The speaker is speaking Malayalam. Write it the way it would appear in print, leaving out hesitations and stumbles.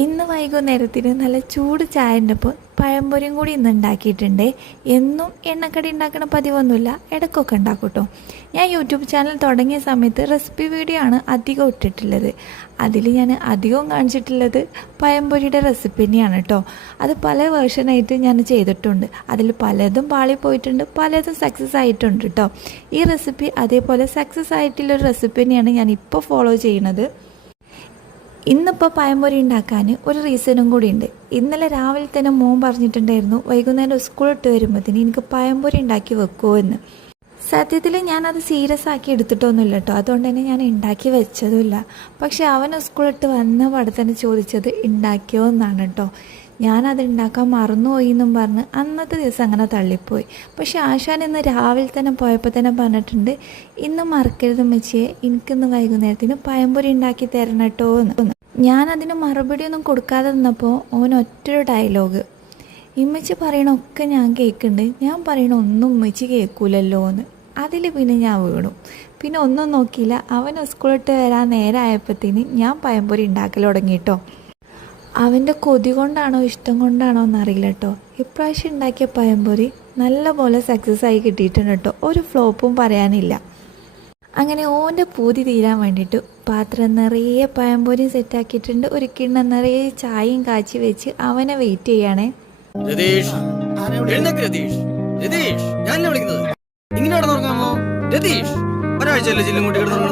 ഇന്ന് വൈകുന്നേരത്തിന് നല്ല ചൂട് ചായൻ്റെ ഒപ്പം പഴംപൊരിയും കൂടി ഇന്ന് ഉണ്ടാക്കിയിട്ടുണ്ട്. എന്നും എണ്ണക്കടി ഉണ്ടാക്കുന്ന പതിവൊന്നുമില്ല, ഇടയ്ക്കൊക്കെ ഉണ്ടാക്കും കേട്ടോ. ഞാൻ യൂട്യൂബ് ചാനൽ തുടങ്ങിയ സമയത്ത് റെസിപ്പി വീഡിയോ ആണ് അധികം ഇട്ടിട്ടുള്ളത്. അതിൽ ഞാൻ അധികവും കാണിച്ചിട്ടുള്ളത് പഴംപൊരിയുടെ റെസിപ്പി തന്നെയാണ് കേട്ടോ. അത് പല വേർഷനായിട്ട് ഞാൻ ചെയ്തിട്ടുണ്ട്. അതിൽ പലതും പാളിപ്പോയിട്ടുണ്ട്, പലതും സക്സസ് ആയിട്ടുണ്ട് കേട്ടോ. ഈ റെസിപ്പി അതേപോലെ സക്സസ് ആയിട്ടുള്ളൊരു റെസിപ്പി തന്നെയാണ് ഞാൻ ഇപ്പോൾ ഫോളോ ചെയ്യുന്നത്. ഇന്നിപ്പോൾ പഴംപൊരി ഉണ്ടാക്കാൻ ഒരു റീസണും കൂടി ഉണ്ട്. ഇന്നലെ രാവിലെ തന്നെ മോൻ പറഞ്ഞിട്ടുണ്ടായിരുന്നു വൈകുന്നേരം സ്കൂളിട്ട് വരുമ്പോഴത്തേന് എനിക്ക് പഴംപൊരി ഉണ്ടാക്കി വെക്കുമോ എന്ന്. സത്യത്തിൽ ഞാനത് സീരിയസ് ആക്കി എടുത്തിട്ടൊന്നുമില്ല കേട്ടോ. അതുകൊണ്ട് തന്നെ ഞാൻ ഉണ്ടാക്കി വെച്ചതുമില്ല. പക്ഷെ അവൻ സ്കൂളിട്ട് വന്ന പാടെ തന്നെ ചോദിച്ചത് ഉണ്ടാക്കിയോ എന്നാണ് കേട്ടോ. ഞാനത് ഉണ്ടാക്കാൻ മറന്നുപോയി എന്നും പറഞ്ഞ് അന്നത്തെ ദിവസം അങ്ങനെ തള്ളിപ്പോയി. പക്ഷെ ആശാൻ ഇന്ന് രാവിലെ തന്നെ പോയപ്പോൾ തന്നെ പറഞ്ഞിട്ടുണ്ട്, ഇന്ന് മറക്കരുത് ഉമ്മച്ചിയെ, എനിക്കിന്ന് വൈകുന്നേരത്തിന് പഴംപൊരി ഉണ്ടാക്കി തരണം കേട്ടോ എന്ന്. ഞാനതിന് മറുപടിയൊന്നും കൊടുക്കാതെ നിന്നപ്പോൾ ഓൻ ഒറ്റൊരു ഡയലോഗ്, ഇമ്മച്ചി പറയണൊക്കെ ഞാൻ കേൾക്കുന്നുണ്ട്, ഞാൻ പറയണ ഒന്നും ഉമ്മച്ചി കേൾക്കൂലല്ലോ എന്ന്. അതിൽ പിന്നെ ഞാൻ വീണു. പിന്നെ ഒന്നും നോക്കിയില്ല. അവൻ സ്കൂളിട്ട് വരാൻ നേരമായപ്പോഴത്തേന് ഞാൻ പഴംപൊരി ഉണ്ടാക്കൽ തുടങ്ങി കേട്ടോ. അവൻ്റെ കൊതി കൊണ്ടാണോ ഇഷ്ടം കൊണ്ടാണോ എന്നറിയില്ല കേട്ടോ. ഇപ്രാവശ്യം ഉണ്ടാക്കിയ പഴംപൊരി നല്ല പോലെ സക്സസ് ആയി കിട്ടിയിട്ടുണ്ട് കേട്ടോ. ഒരു ഫ്ലോപ്പും പറയാനില്ല. അങ്ങനെ ഓൻ്റെ പൂതി തീരാൻ വേണ്ടിയിട്ട് പാത്രം നിറയെ പഴംപൊരി സെറ്റാക്കിയിട്ടുണ്ട്. ഒരു കിണ്ണം നിറയെ ചായയും കാച്ചി വെച്ച് അവനെ വെയിറ്റ് ചെയ്യണേ. രതീഷ്, ഞാൻ വിളിക്കുന്നത് ഇങ്ങനെ രതീഷ്, ഒരാഴ്ചയല്ലേ ചില്ലും കൂട്ടി കിടന്നു.